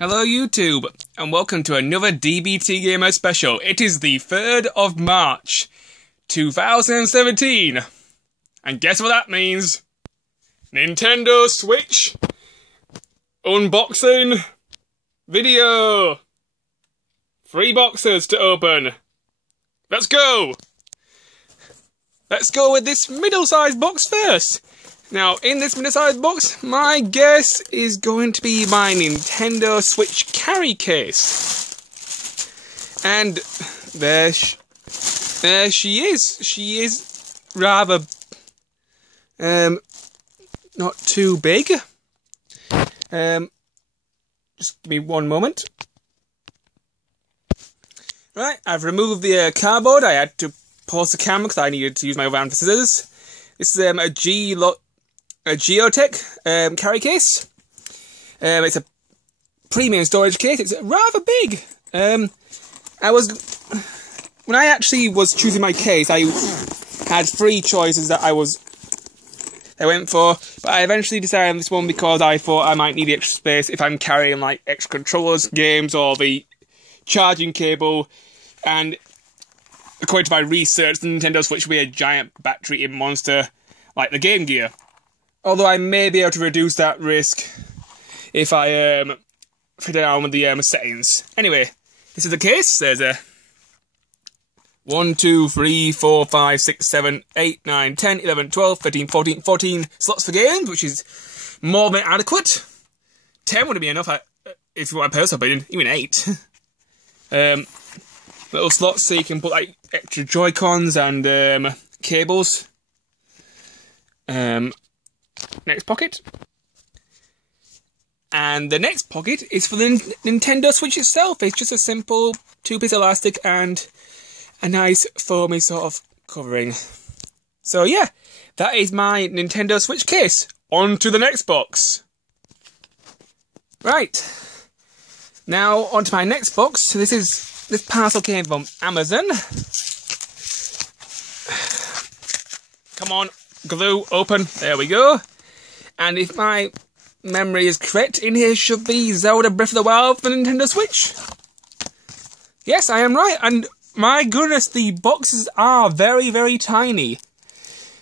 Hello YouTube, and welcome to another DBTGamer special. It is the 3rd of March, 2017. And guess what that means? Nintendo Switch unboxing video. 3 boxes to open. Let's go! Let's go with this middle-sized box first. Now, in this middle-sized box, my guess is going to be my Nintendo Switch carry case. And there she is. She is rather, not too big. Just give me one moment. Right, I've removed the cardboard. I had to pause the camera because I needed to use my round scissors. This is a Geotech carry case. It's a premium storage case. It's rather big. When I actually was choosing my case, I had 3 choices that I went for, but I eventually decided on this one because I thought I might need the extra space if I'm carrying like extra controllers, games, or the charging cable. And according to my research, the Nintendo Switch will be a giant battery-eating monster like the Game Gear. Although I may be able to reduce that risk if I fit it on with the settings. Anyway, this is the case. There's a 1, 2, 3, 4, 5, 6, 7, 8, 9, 10, 11, 12, 13, 14 slots for games, which is more than adequate. 10 would be enough if you want my personal opinion, even 8. Little slots so you can put like extra Joy-Cons and cables. Next pocket. And the next pocket is for the Nintendo Switch itself. It's just a simple 2-piece elastic and a nice foamy sort of covering. So yeah, that is my Nintendo Switch case. On to the next box. Right. Now on to my next box. This parcel came from Amazon. Come on, glue, open. There we go. And if my memory is correct, in here should be Zelda Breath of the Wild for the Nintendo Switch. Yes, I am right. And my goodness, the boxes are very, very tiny.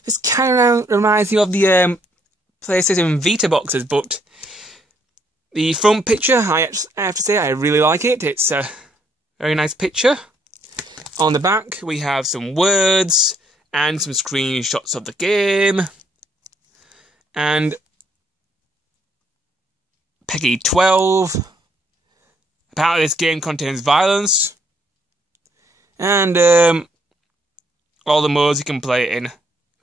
This kind of reminds me of the PlayStation Vita boxes, but the front picture, I have to say, I really like it. It's a very nice picture. On the back, we have some words and some screenshots of the game. And Peggy 12. Apparently this game contains violence. And all the modes you can play it in.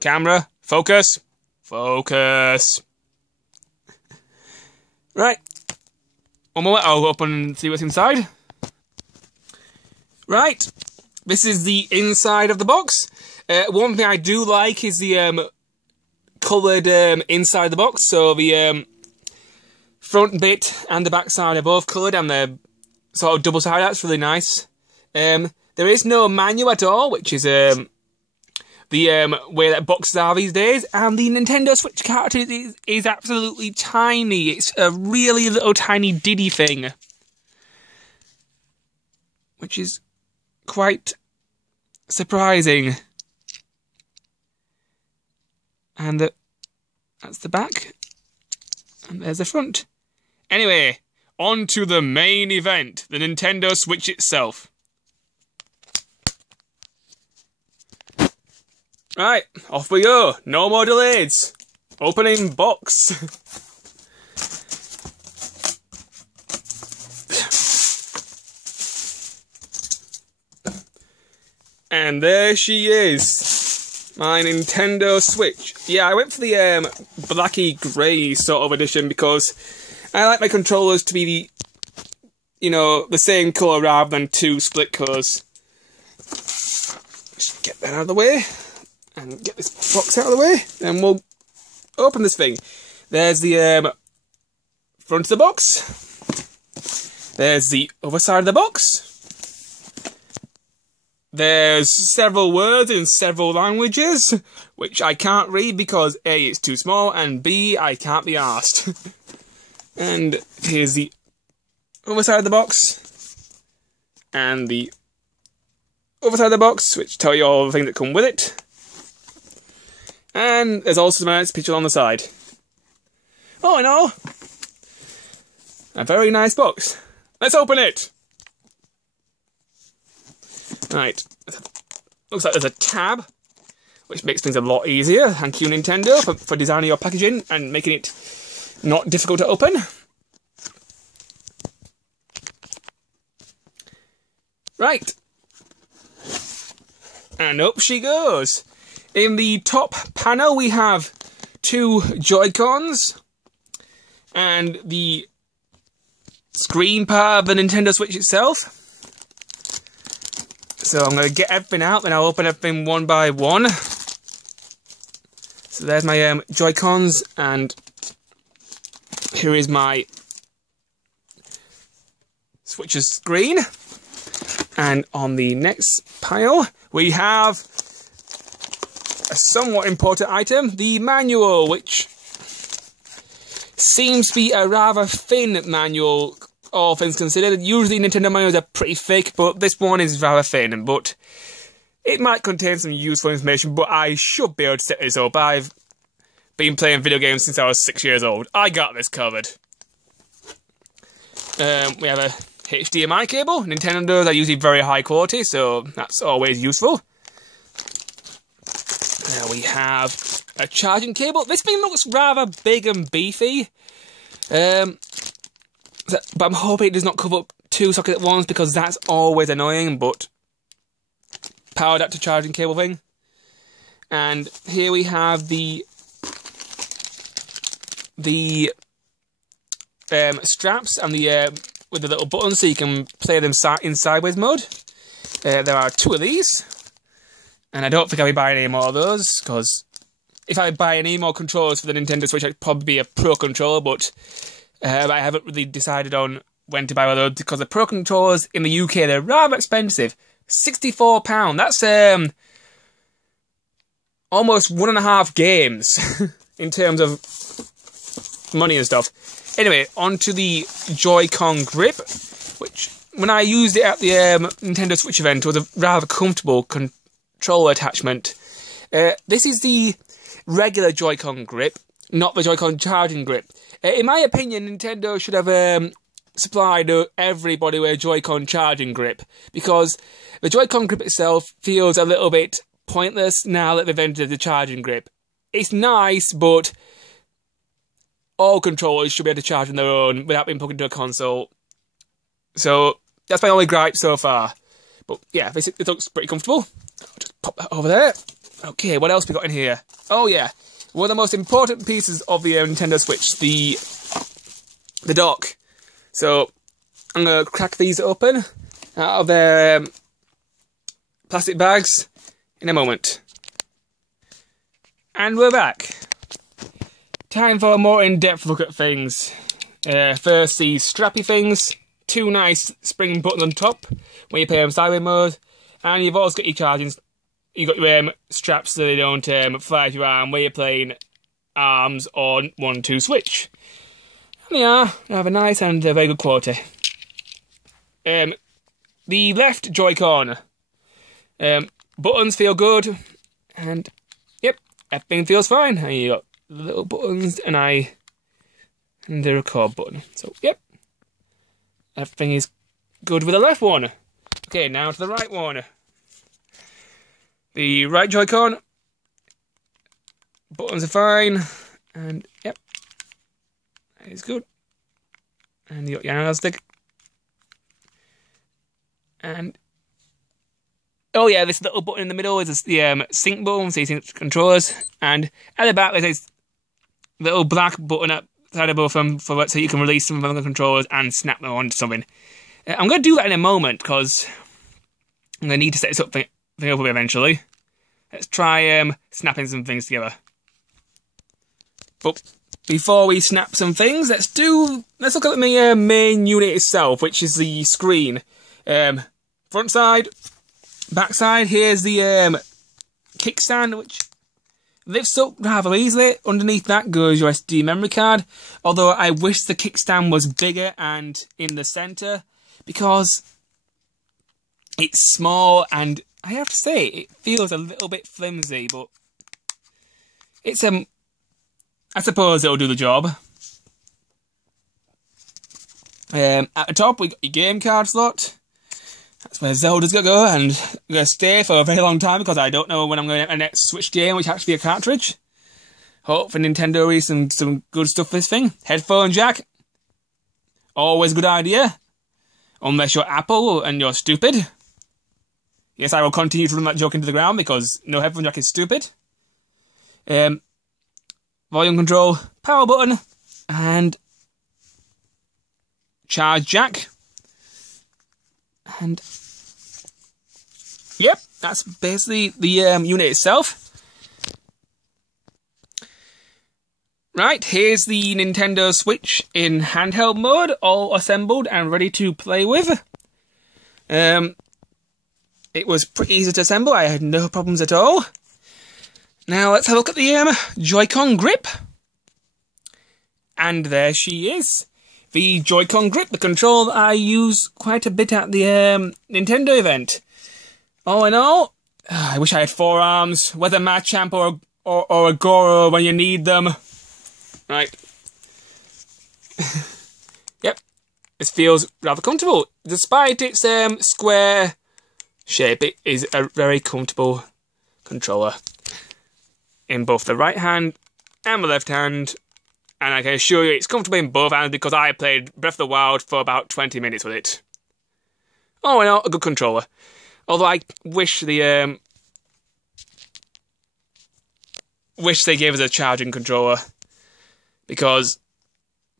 Camera, focus, focus. Right. One moment, I'll open and see what's inside. Right. This is the inside of the box. One thing I do like is the coloured inside the box. So the front bit and the back side are both coloured, and they're sort of double-sided. That's really nice. There is no manual at all, which is the way that boxes are these days. And the Nintendo Switch character is absolutely tiny. It's a really little tiny diddy thing, which is quite surprising. And that's the back. And there's the front. Anyway, on to the main event, the Nintendo Switch itself. Right, off we go. No more delays. Opening box. And there she is. My Nintendo Switch. Yeah, I went for the blacky grey sort of edition because I like my controllers to be the same colour rather than 2 split colours. Just get that out of the way. And get this box out of the way. Then we'll open this thing. There's the front of the box. There's the other side of the box. There's several words in several languages, which I can't read because A, it's too small, and B, I can't be arsed. And here's the other side of the box, and the other side of the box, which tell you all the things that come with it. And there's also some nice pictures on the side. Oh, I know! A very nice box. Let's open it! Right. Looks like there's a tab, which makes things a lot easier. Thank you, Nintendo, for designing your packaging and making it not difficult to open. Right. And up she goes. In the top panel we have 2 Joy-Cons and the screen part of the Nintendo Switch itself. So I'm going to get everything out and I'll open everything one by one. So there's my Joy-Cons, and here is my Switch's screen. And on the next pile we have a somewhat important item, the manual, which seems to be a rather thin manual, all things considered. Usually Nintendo manuals are pretty thick, but this one is rather thin, but it might contain some useful information, but I should be able to set this up. I've been playing video games since I was 6 years old. I got this covered. We have a HDMI cable. Nintendo's are usually very high quality, so that's always useful. We have a charging cable. This thing looks rather big and beefy. But I'm hoping it does not cover up 2 sockets at once, because that's always annoying, but power adapter charging cable thing. And here we have the straps and the with the little buttons, so you can play them in sideways mode. There are 2 of these, and I don't think I'll be buying any more of those, because if I buy any more controllers for the Nintendo Switch, I'd probably be a Pro controller, but I haven't really decided on when to buy one of those, because the Pro controllers in the UK, they're rather expensive. £64. That's almost 1.5 games in terms of money and stuff. Anyway, onto the Joy-Con grip, which when I used it at the Nintendo Switch event was a rather comfortable controller attachment. This is the regular Joy-Con grip, not the Joy-Con charging grip. In my opinion, Nintendo should have supplied everybody with a Joy-Con charging grip, because the Joy-Con grip itself feels a little bit pointless now that they've invented the charging grip. It's nice, but all controllers should be able to charge on their own without being plugged into a console. So that's my only gripe so far. But yeah, it looks pretty comfortable. I'll just pop that over there. Okay, what else we got in here? Oh yeah, one of the most important pieces of the Nintendo Switch, the dock. So I'm going to crack these open out of their plastic bags in a moment. And we're back. Time for a more in-depth look at things. First, these strappy things. 2 nice spring buttons on top when you play them sideways mode. And you've also got your charging. You've got your straps so they don't fly to your arm when you're playing arms or 1-2 switch. And they are. They have a nice and very good quality. The left Joy-Con. Buttons feel good. And, yep, everything feels fine. And you got the little buttons and the record button. So, yep. Everything is good with the left one. Okay, now to the right one. The right Joy-Con. Buttons are fine. And, yep. It's good. And you got your analog stick. And, oh yeah, this little button in the middle is the sync button, so you sync controllers. And at the back there's this little black button outside of both of them so you can release some of the controllers and snap them onto something. I'm going to do that in a moment, because I'm going to need to set this up thing up eventually. Let's try snapping some things together. But before we snap some things, let's look at the main unit itself, which is the screen. Front side, back side. Here's the kickstand, which lifts up rather easily. Underneath that goes your SD memory card, although I wish the kickstand was bigger and in the centre, because it's small and I have to say it feels a little bit flimsy, but it's I suppose it'll do the job. At the top we got your game card slot. That's where Zelda's gonna go, and I'm gonna stay for a very long time because I don't know when I'm gonna get my next Switch game, which has to be a cartridge. Hope for Nintendo release some good stuff for this thing. Headphone jack. Always a good idea. Unless you're Apple and you're stupid. Yes, I will continue to run that joke into the ground because no headphone jack is stupid. Volume control, power button, and charge jack. And yep, that's basically the unit itself. Right, here's the Nintendo Switch in handheld mode, all assembled and ready to play with. It was pretty easy to assemble, I had no problems at all. Now let's have a look at the Joy-Con grip. And there she is. The Joy-Con grip, the control that I use quite a bit at the Nintendo event. All in all, I wish I had 4 arms, whether Machamp or a Goro when you need them. Right. Yep, this feels rather comfortable. Despite its square shape, it is a very comfortable controller. In both the right hand and the left hand. And I can assure you it's comfortable in both hands because I played Breath of the Wild for about 20 minutes with it. Oh, and a good controller. Although I wish they gave us a charging controller. Because,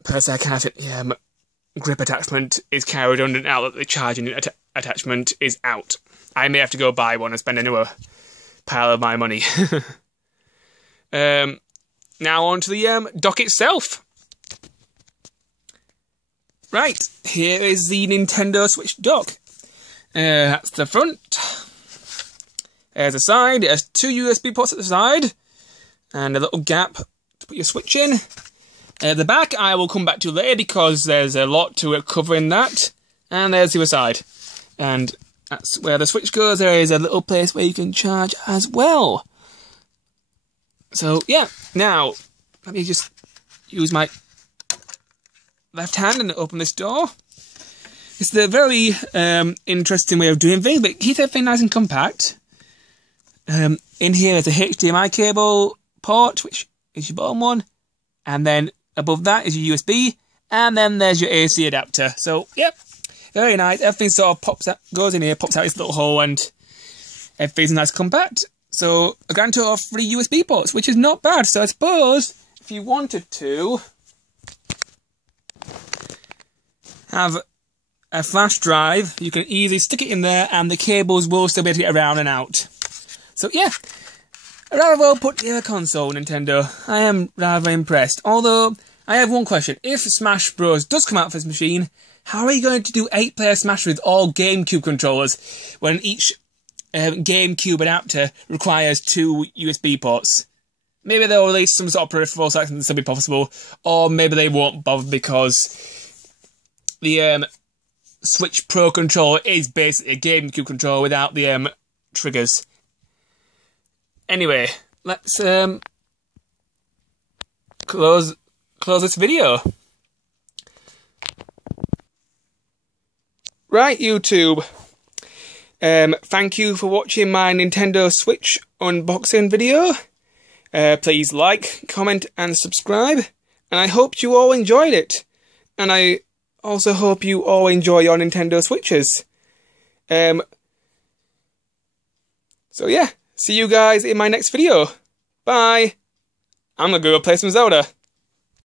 personally, I can't think the grip attachment is kind of redundant now that the charging attachment is out. I may have to go buy one and spend another pile of my money. Now on to the dock itself. Right, here is the Nintendo Switch dock. That's the front. There's the side. There's 2 USB ports at the side. And a little gap to put your Switch in. The back I will come back to later because there's a lot to cover in that. And there's the other side. And that's where the Switch goes. There is a little place where you can charge as well. So, yeah. Now, let me just use my left hand and open this door. It's a very interesting way of doing things, but keep everything nice and compact. In here is a HDMI cable port, which is your bottom one. And then above that is your USB. And then there's your AC adapter. So, yep, very nice. Everything sort of pops out, goes in here, pops out this little hole, and everything's nice and compact. So, a grand total of 3 USB ports, which is not bad. So, I suppose if you wanted to have a flash drive, you can easily stick it in there and the cables will still be able to get around and out. So, yeah, a rather well put together console, Nintendo. I am rather impressed. Although, I have one question. If Smash Bros. Does come out for this machine, how are you going to do 8-player Smash with all GameCube controllers when each GameCube adapter requires 2 USB ports? Maybe they'll release some sort of peripheral so that can still be possible, or maybe they won't bother because the Switch Pro controller is basically a GameCube controller without the triggers. Anyway, let's close this video. Right, YouTube. Thank you for watching my Nintendo Switch unboxing video. Please like, comment and subscribe. And I hope you all enjoyed it. And I also hope you all enjoy your Nintendo Switches. So yeah, see you guys in my next video. Bye. I'm gonna go play some Zelda.